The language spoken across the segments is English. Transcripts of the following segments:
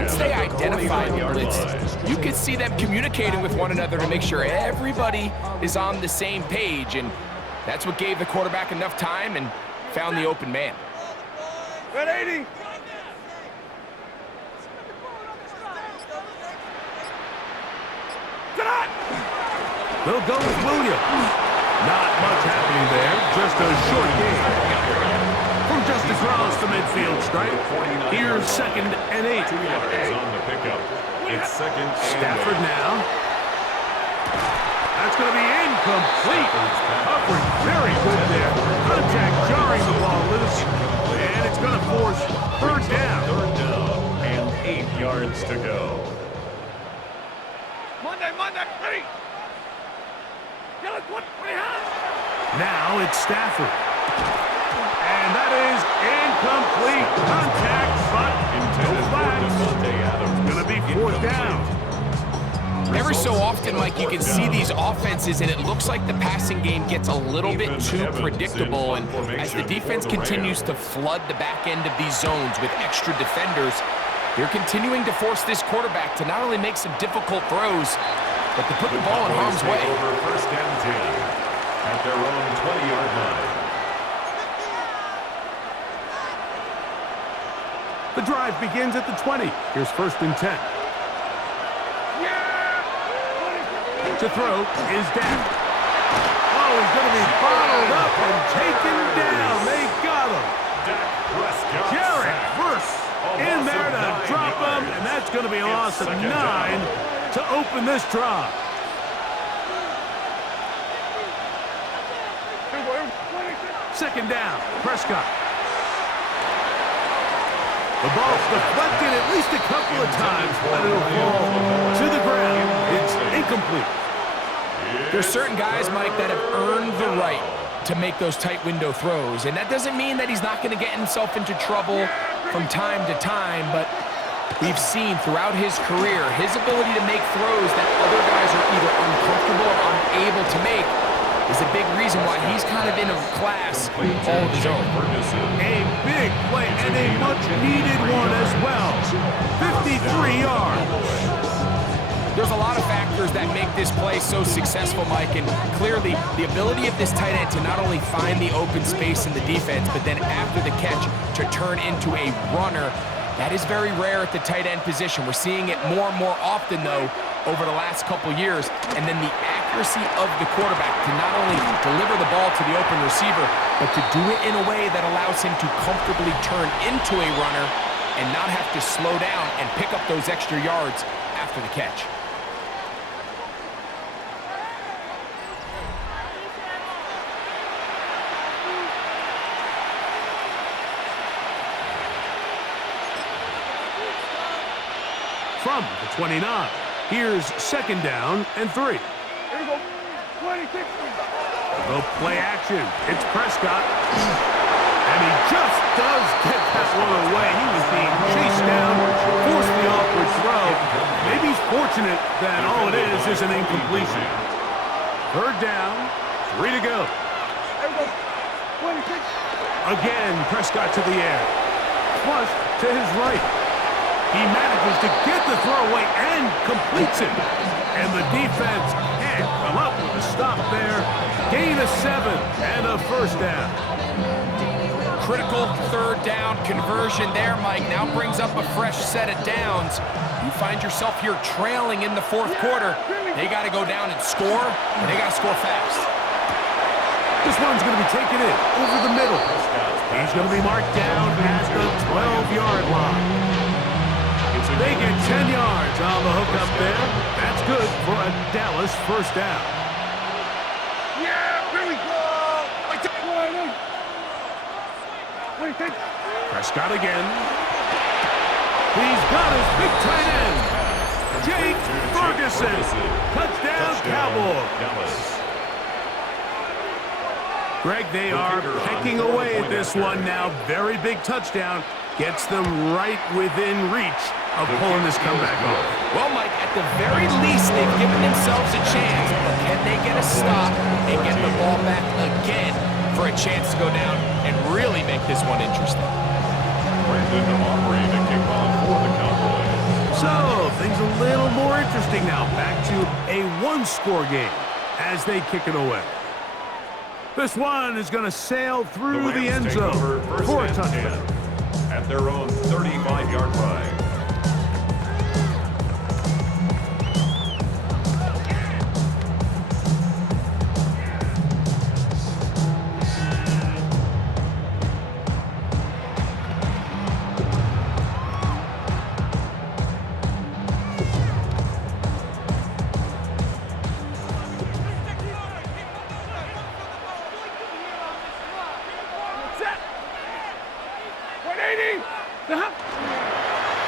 once they identified the blitz, you could see them communicating with one another to make sure everybody is on the same page, and that's what gave the quarterback enough time and found the open man. Red 80. They'll go with Williams. Not much happening there, just a short game. From just across the midfield stripe, here's 2nd and 8. 2 yards on the pickup. It's 2nd and Stafford 8. now. That's going to be incomplete. Coverage very good there. Contact jarring the ball loose. And it's going to force 3rd down. 3rd down and 8 yards to go. Monday, ready. Now it's Stafford. And that is incomplete. Contact, but no flags. Going to be 4th down. Every so often, Mike, you can see these offenses, and it looks like the passing game gets a little bit too predictable. And as the defense continues to flood the back end of these zones with extra defenders, they're continuing to force this quarterback to not only make some difficult throws, but to put the ball in harm's way. Over 1st and 10 at their own 20-yard line. The drive begins at the 20. Here's 1st and 10. To throw is Dak. Oh, he's going to be bottled up and taken down. They got him. Dak Prescott. Jarrett Verse in there to drop him, and that's going to be a loss of 9 to open this drive. Second down, Prescott. The ball's deflected at least a couple of times, but it'll fall to the ground. It's incomplete. There's certain guys, Mike, that have earned the right to make those tight window throws, and that doesn't mean that he's not going to get himself into trouble from time to time, but we've seen throughout his career his ability to make throws that other guys are either uncomfortable or unable to make is a big reason why he's kind of in a class all of his own. A big play and a much-needed one as well. 53 yards. There's a lot of factors that make this play so successful, Mike, and clearly the ability of this tight end to not only find the open space in the defense, but then after the catch to turn into a runner. That is very rare at the tight end position. We're seeing it more and more often, though, over the last couple years. And then the accuracy of the quarterback to not only deliver the ball to the open receiver, but to do it in a way that allows him to comfortably turn into a runner and not have to slow down and pick up those extra yards after the catch. From the 29, here's 2nd down and 3. Here we go. 26. The play action. It's Prescott. And he just does get that one away. He was being chased down, forced the awkward throw. Maybe he's fortunate that all it is an incompletion. 3rd down, 3 to go. Here we go. 26. Again, Prescott to the air. Flush to his right. He manages to get the throw away and completes it. And the defense can't come up with a stop there. Gain of 7 and a 1st down. Critical 3rd down conversion there, Mike. Now brings up a fresh set of downs. You find yourself here trailing in the 4th quarter. They got to go down and score, and they got to score fast. This one's going to be taken in over the middle. He's going to be marked down at the 12-yard line. They get 10 yards on the hook up there. That's good for a Dallas 1st down. Yeah, here we go. Prescott again. He's got his big tight end, Jake Ferguson. Touchdown, Cowboys. Greg, they are pecking away at this one now. Very big touchdown. Gets them right within reach of pulling this comeback off. Well, Mike, at the very least, they've given themselves a chance, but can they get a stop and get the ball back again for a chance to go down and really make this one interesting? Brandon Aubrey to kick off for the Cowboys. So, things a little more interesting now. Back to a one-score game as they kick it away. This one is going to sail through the end zone for a touchdown. At their own 35-yard line.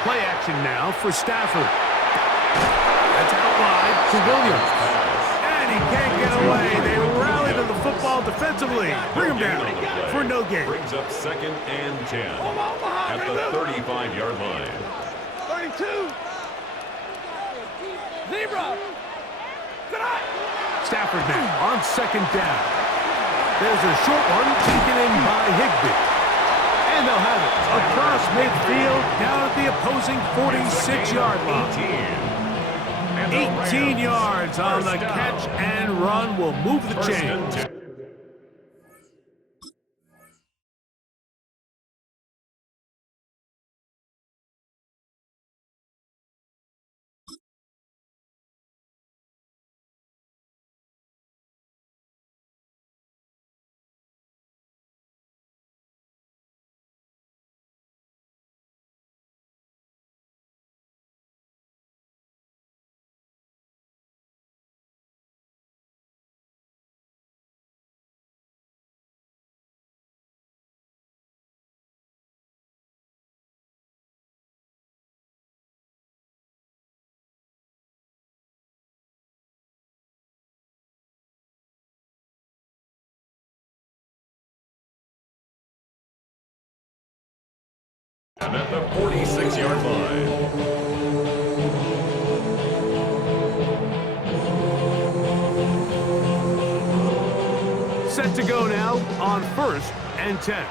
Play action now for Stafford. That's out wide to Williams. And he can't get away. They rally to the football defensively. Bring him down for no gain. Brings up 2nd and 10 at the 35-yard line. 32. Zebra. Stafford now on 2nd down. There's a short one taken in by Higbee. And they'll have it across midfield down at the opposing 46-yard line. 18 yards on the catch and run will move the chains. And at the 46-yard line. Set to go now on 1st and 10.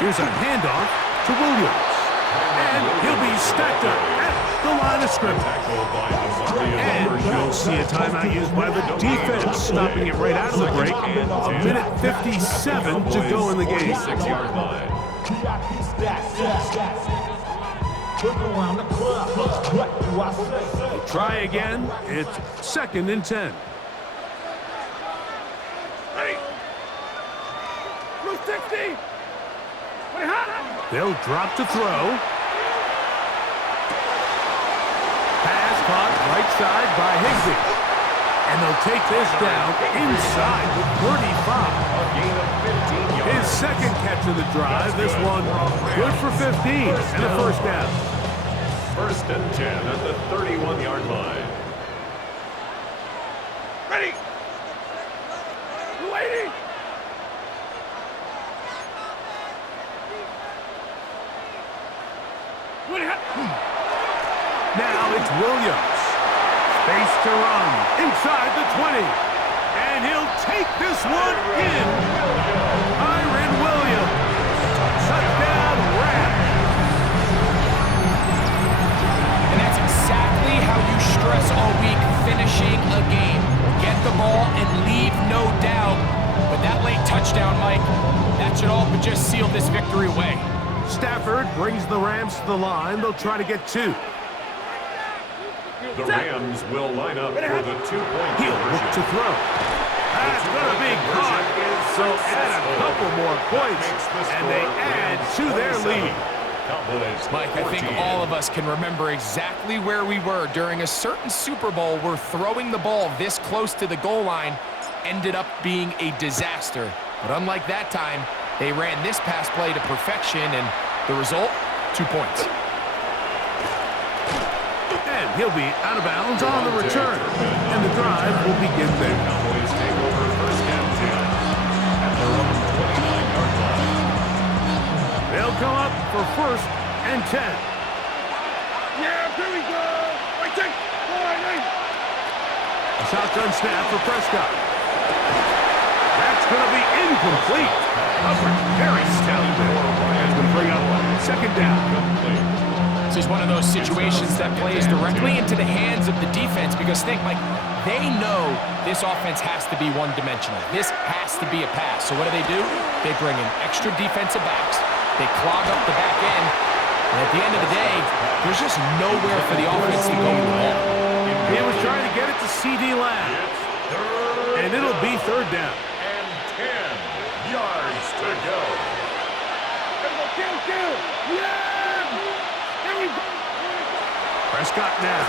Here's a handoff to Williams. And he'll be stacked up at the line of scrimmage. And we'll see a timeout used by the defense, stopping it right out of the break. A minute 57 to go in the game. 6-yard line. We'll try again. It's 2nd and 10. They'll drop to throw. Pass caught right side by Higbee. And they'll take this down inside the 35. His 2nd catch of the drive. This one good for 15 and a 1st down. 1st and 10 at the 31-yard line. Ready. Waiting. Now it's Williams. Space to run inside the 20. And he'll take this one in. Kyren Williams. Touchdown Rams. And that's exactly how you stress all week finishing a game. Get the ball and leave no doubt. But that late touchdown, Mike, that should all but just seal this victory away. Stafford brings the Rams to the line. They'll try to get 2. The Rams will line up for the 2-point He'll look to throw. That's going to be caught. So add a couple more points, and they add to their lead. Mike, I think all of us can remember exactly where we were during a certain Super Bowl where throwing the ball this close to the goal line ended up being a disaster. But unlike that time, they ran this pass play to perfection, and the result, 2 points. And he'll be out of bounds on the return. And the drive will begin there. Cowboys take over first and 10 at their own 29-yard line. They'll come up for first and 10. Yeah, here we go. Wait, take. A shotgun snap for Prescott. That's going to be incomplete. Coverage very stout there. That's going to bring up second down. This is one of those situations that plays directly into the hands of the defense because think, Mike, they know this offense has to be one-dimensional. This has to be a pass. So what do? They bring in extra defensive backs. They clog up the back end. And at the end of the day, there's just nowhere for the offense to go with the ball. He was trying to get it to C.D. Lamb. And it'll be third down. And 10 yards to go. Kill. Yeah! Here we go. Prescott now.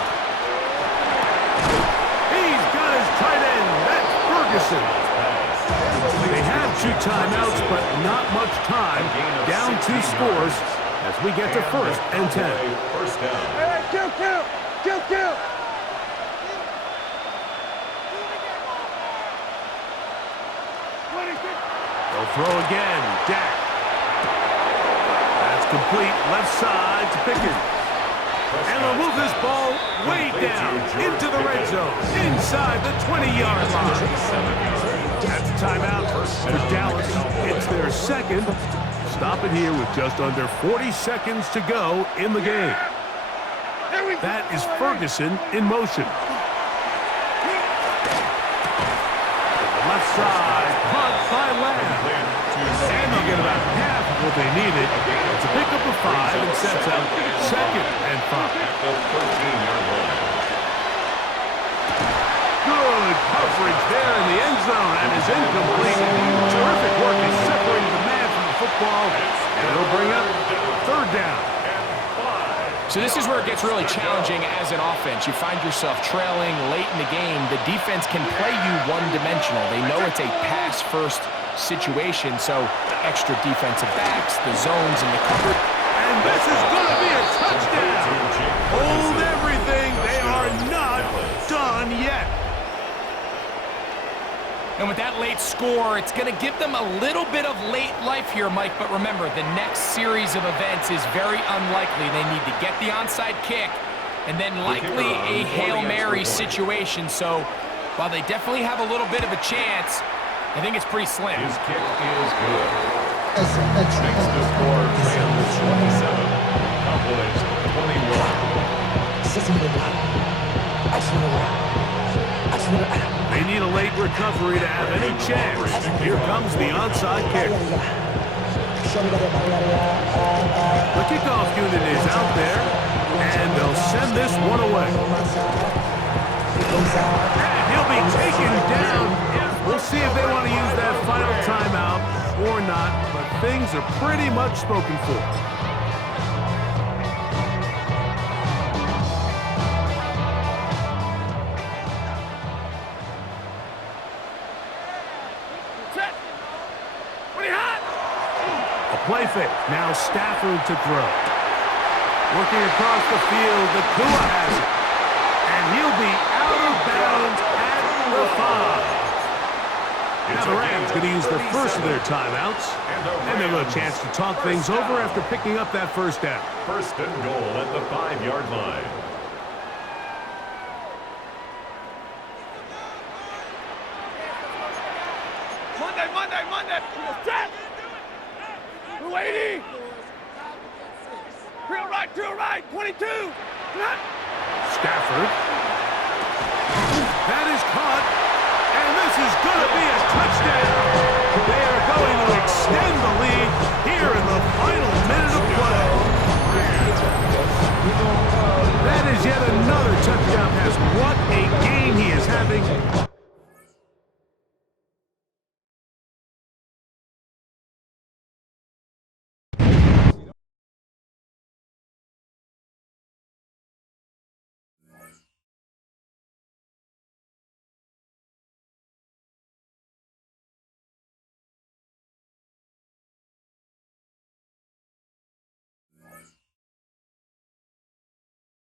He's got his tight end. That's Ferguson. They have 2 timeouts, but not much time. Down 2 scores as we get to first and 10. First down. Hey, kill. They'll throw again. Dak. That's complete. Left side to Pickens. And they'll move this ball way down into the red zone, inside the 20-yard line. That's a timeout for Dallas. It's their second. Stop it here with just under 40 seconds to go in the game. That is Ferguson in motion. Left side, punt by Lamb. And they'll get about half of what they needed to pick up a 5 and sets up second and 5. The 13-yard line. Good coverage there in the end zone and is incomplete. Terrific work in separating the man from the football. And it'll bring up third down. So this is where it gets really challenging as an offense. You find yourself trailing late in the game. The defense can play you one-dimensional. They know it's a pass-first situation, so extra defensive backs, the zones, and the cover. And this is going to be a touchdown. Hold everything. They are not done yet. And with that late score, it's going to give them a little bit of late life here, Mike. But remember, the next series of events is very unlikely. They need to get the onside kick and then likely a Hail Mary situation. So while they definitely have a little bit of a chance, I think it's pretty slim. His kick is good. Makes the score Rams 27, Cowboys 21. They need a late recovery to have any chance. Here comes the onside kick. The kickoff unit is out there, and they'll send this one away. And he'll be taken down. We'll see if they want to use that final timeout or not, but things are pretty much spoken for. Play fake. Now Stafford to throw. Working across the field, the Kua has it. And he'll be out of bounds at the 5. Now the Rams going to use the first of their timeouts. And they'll have a chance to talk things over after picking up that first down. First and goal at the 5-yard line. Monday. Set. 280. Drill right. 22. Stafford. That is caught. And this is going to be a touchdown. They are going to extend the lead here in the final minute of play. That is yet another touchdown pass. What a game he is having.